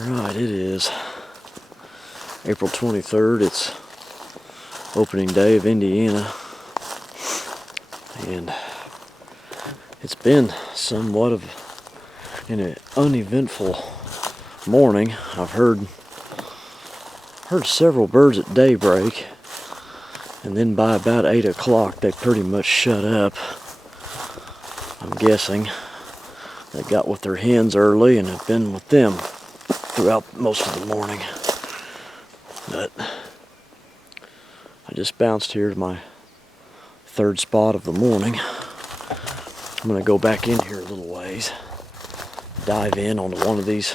Alright, it is April 23rd. It's opening day of Indiana. And it's been somewhat of an uneventful morning. I've heard several birds at daybreak, and then by about 8 o'clock they pretty much shut up. I'm guessing they got with their hens early and have been with them throughout most of the morning. But I just bounced here to my third spot of the morning. I'm going to go back in here a little ways, dive in onto one of these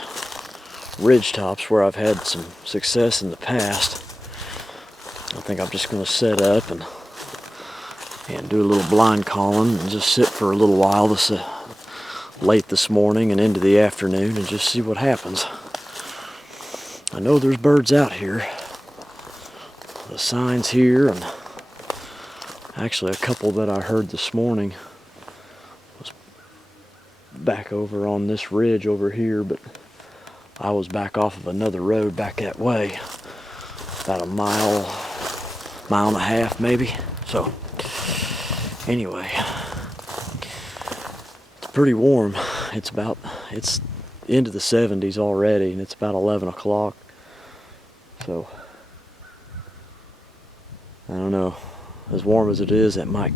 ridge tops where I've had some success in the past. I think I'm just going to set up and do a little blind calling and just sit for a little while late this morning and into the afternoon and just see what happens. I know there's birds out here. The signs here, and actually a couple that I heard this morning was back over on this ridge over here, but I was back off of another road back that way, about a mile and a half maybe. So anyway, it's pretty warm. It's into the 70s already, and it's about 11 o'clock. So I don't know, as warm as it is, that might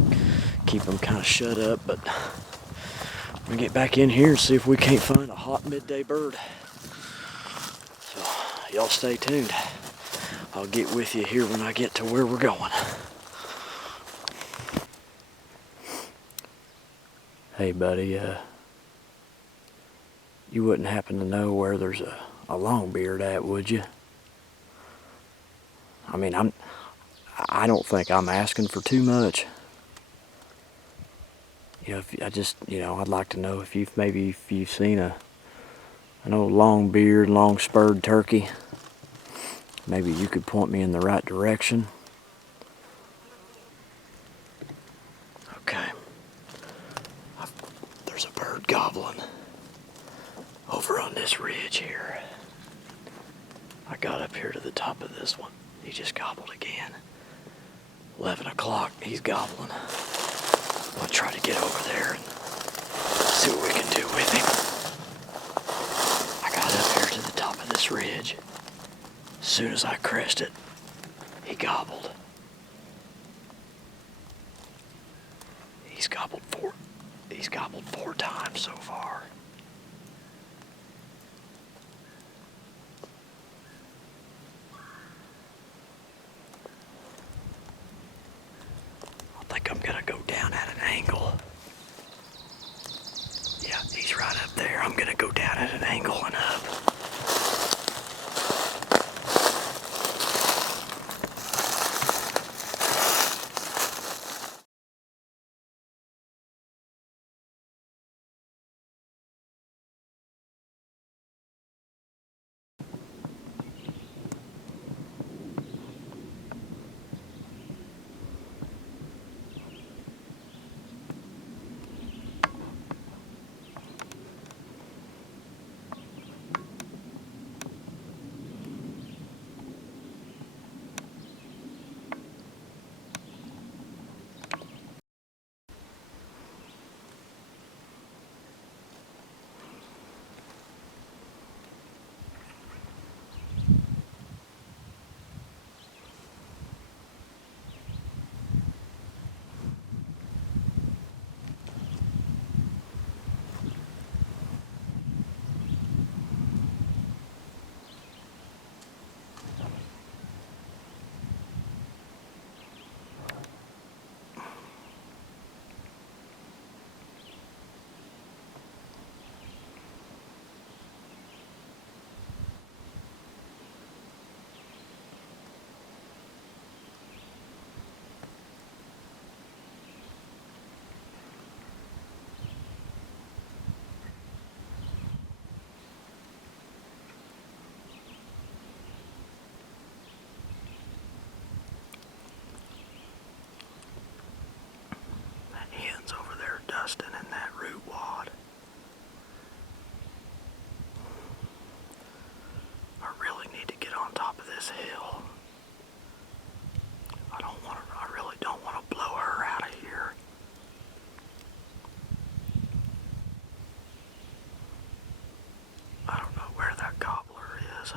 keep them kind of shut up, but I'm gonna get back in here and see if we can't find a hot midday bird. So y'all stay tuned. I'll get with you here when I get to where we're going. Hey buddy, you wouldn't happen to know where there's a longbeard at, would you? I mean, I don't think I'm asking for too much. You know, I'd like to know if you've seen an old long-beard, long-spurred turkey. Maybe you could point me in the right direction. Okay. There's a bird gobbling over on this ridge here. I got up here to the top of this one. He just gobbled again. 11 o'clock, he's gobbling. I'll try to get over there and see what we can do with him. I got up here to the top of this ridge. As soon as I crest it, he gobbled. He's gobbled four times so far. I think I'm gonna go down at an angle. Yeah, he's right up there. I'm gonna go down at an angle and up. this hill. I really don't want to blow her out of here. I don't know where that gobbler is.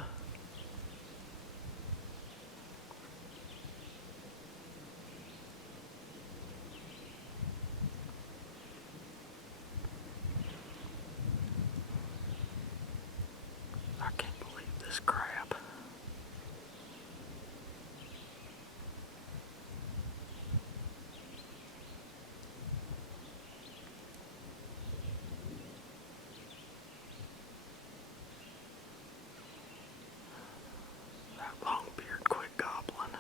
I can't believe this crap. That longbeard quit gobbling.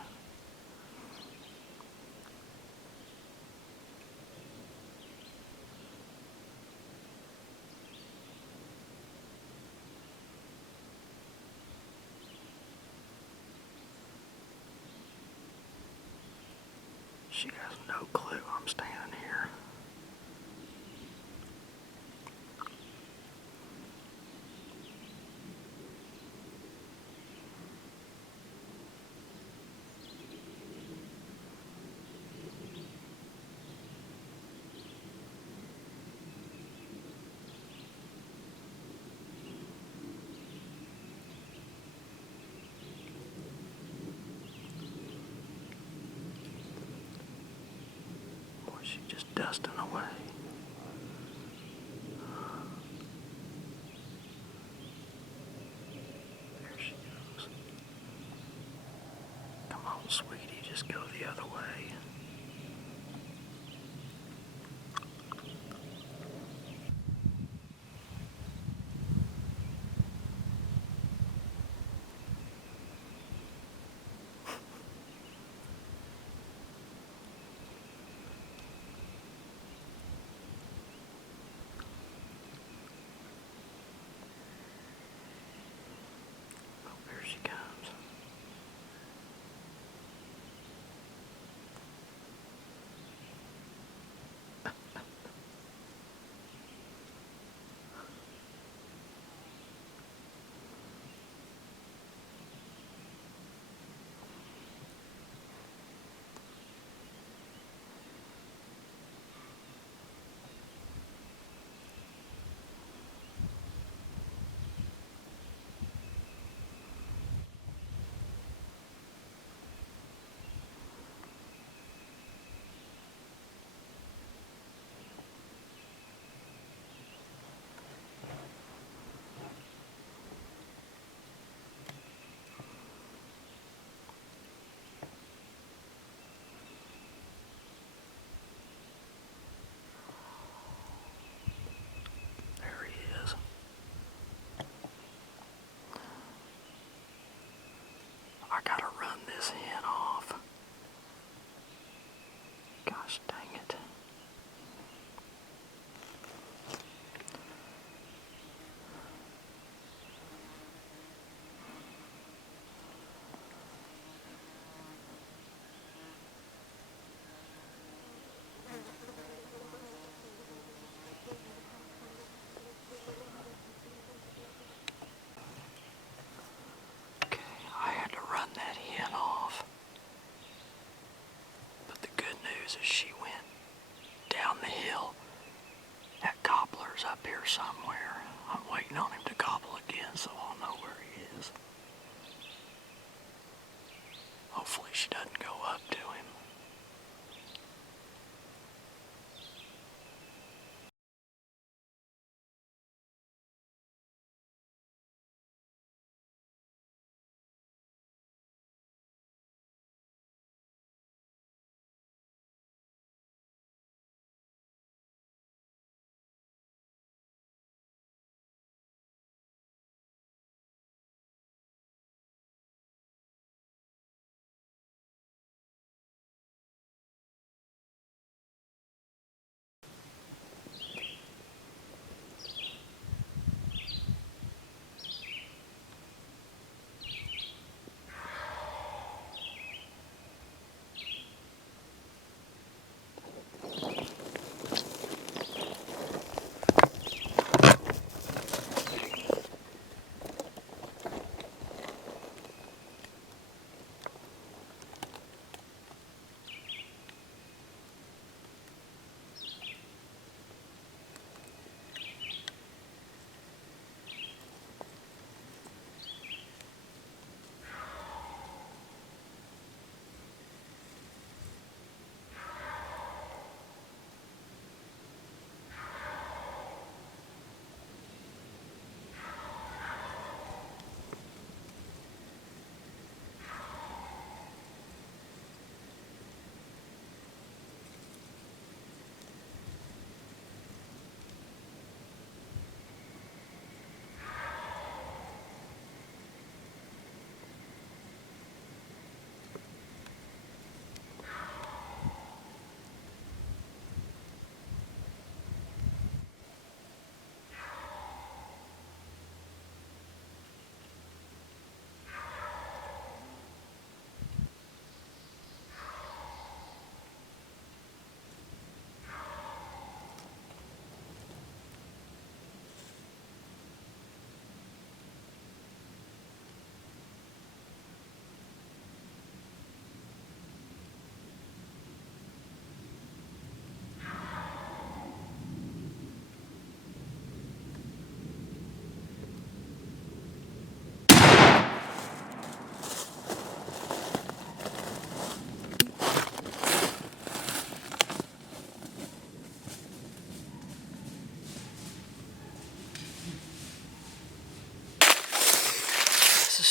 She has no clue I'm standing here. Boy, she's just dusting away. There she goes. Come on, sweetie, just go the other way. Oh, there she comes. There he is. I gotta run this hen off. Gosh dang it. Okay, I had to run that hen off. But the good news is she went down the hill. That gobbler's up here somewhere. I'm waiting on him to gobble again so I'll know where he is. Hopefully she doesn't go up to him.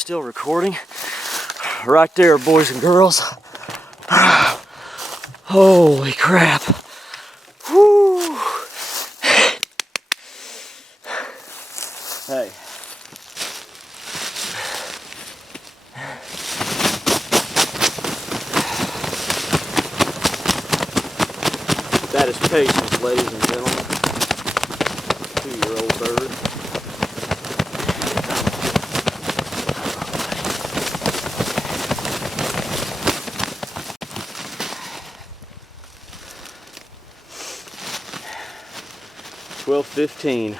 still recording. Right there, boys and girls. Holy crap. Woo. Hey. That is patience, ladies and gentlemen. 2-year-old bird. 12:15.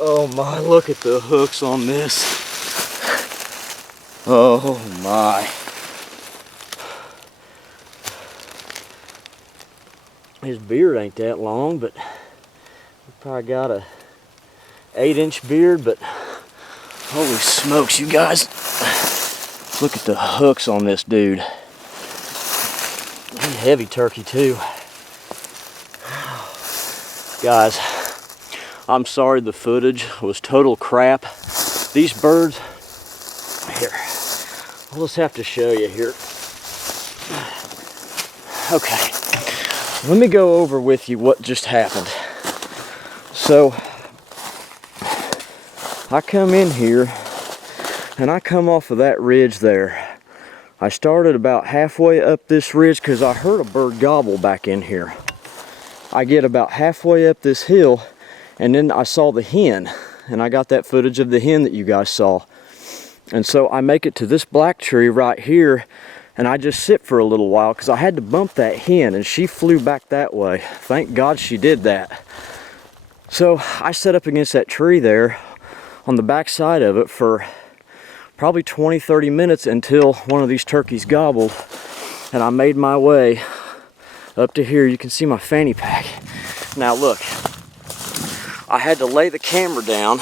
Oh my, look at the hooks on this. Oh my. His beard ain't that long, but he probably got a 8-inch beard, but holy smokes, you guys. Look at the hooks on this dude. He's heavy turkey too. Guys, I'm sorry the footage was total crap. These birds, here, I'll just have to show you here. Okay, let me go over with you what just happened. So, I come in here and I come off of that ridge there. I started about halfway up this ridge because I heard a bird gobble back in here. I get about halfway up this hill and then I saw the hen, and I got that footage of the hen that you guys saw. And so I make it to this black tree right here, and I just sit for a little while because I had to bump that hen, and she flew back that way. Thank God she did that. So I sat up against that tree there on the back side of it for probably 20-30 minutes until one of these turkeys gobbled, and I made my way up to here. You can see my fanny pack. Now look, I had to lay the camera down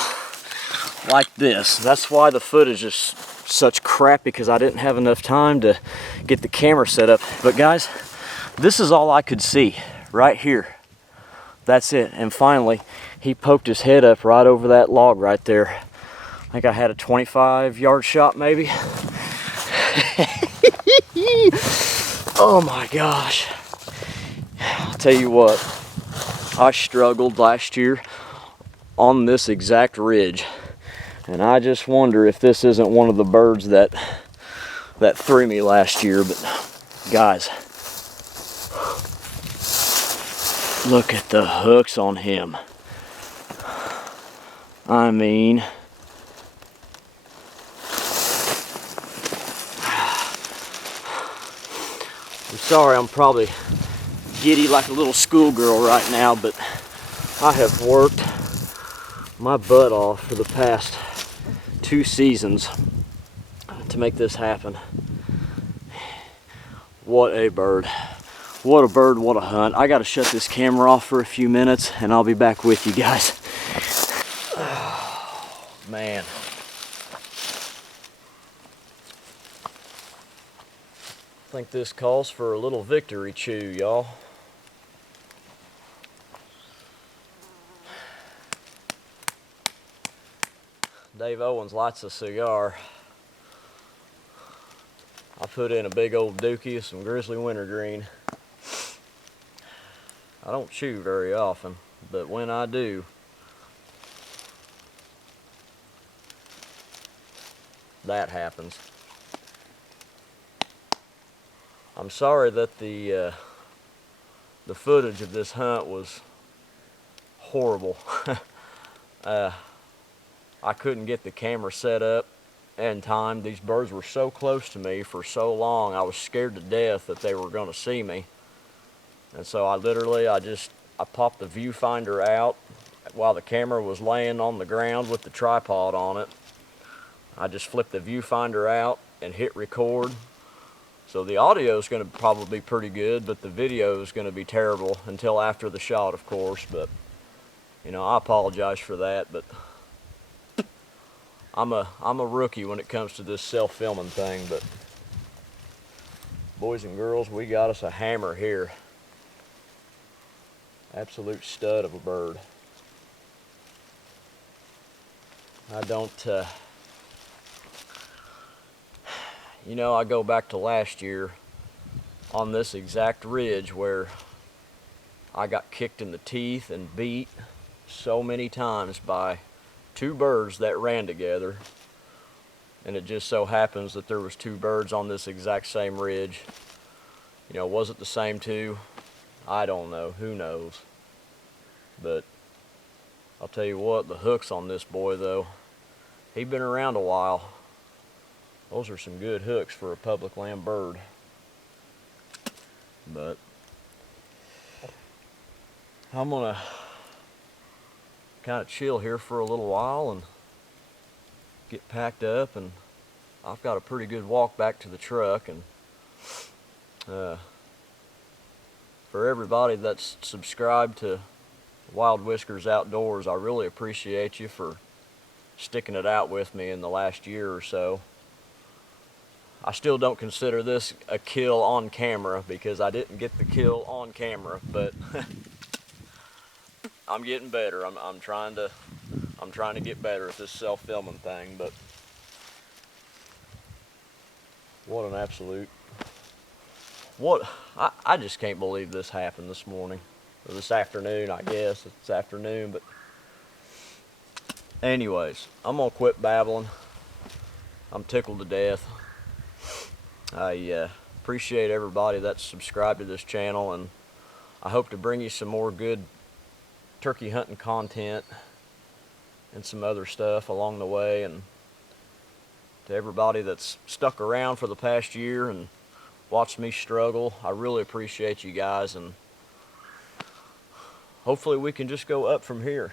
like this. That's why the footage is such crap, because I didn't have enough time to get the camera set up. But guys, this is all I could see right here. That's it. And finally, he poked his head up right over that log right there. I think I had a 25-yard shot maybe. Oh my gosh. I'll tell you what, I struggled last year on this exact ridge, and I just wonder if this isn't one of the birds that threw me last year. But guys, look at the hooks on him. I mean, I'm sorry, I'm probably giddy like a little schoolgirl right now, but I have worked my butt off for the past 2 seasons to make this happen. What a bird. What a bird, what a hunt. I gotta shut this camera off for a few minutes and I'll be back with you guys. Oh, man. I think this calls for a little victory chew, y'all. Dave Owens lights a cigar. I put in a big old dookie of some grizzly wintergreen. I don't chew very often, but when I do, that happens. I'm sorry that the footage of this hunt was horrible. I couldn't get the camera set up in time. These birds were so close to me for so long, I was scared to death that they were going to see me. And so I popped the viewfinder out while the camera was laying on the ground with the tripod on it. I just flipped the viewfinder out and hit record. So the audio is going to probably be pretty good, but the video is going to be terrible until after the shot, of course. But, you know, I apologize for that, but I'm a rookie when it comes to this self-filming thing, but boys and girls, we got us a hammer here. Absolute stud of a bird. I don't, you know, I go back to last year on this exact ridge where I got kicked in the teeth and beat so many times by two birds that ran together. And it just so happens that there was two birds on this exact same ridge. You know, was it the same two? I don't know, who knows. But I'll tell you what, the hooks on this boy though, he'd been around a while. Those are some good hooks for a public land bird. But I'm gonna kind of chill here for a little while and get packed up, and I've got a pretty good walk back to the truck. And for everybody that's subscribed to Wild Whiskers Outdoors, I really appreciate you for sticking it out with me in the last year or so. I still don't consider this a kill on camera because I didn't get the kill on camera, but I'm getting better. I'm trying to get better at this self-filming thing. But what an absolute, I just can't believe this happened this morning, or this afternoon. I guess it's afternoon, but anyways, I'm gonna quit babbling. I'm tickled to death. I appreciate everybody that's subscribed to this channel, and I hope to bring you some more good turkey hunting content and some other stuff along the way. And to everybody that's stuck around for the past year and watched me struggle, I really appreciate you guys, and hopefully we can just go up from here.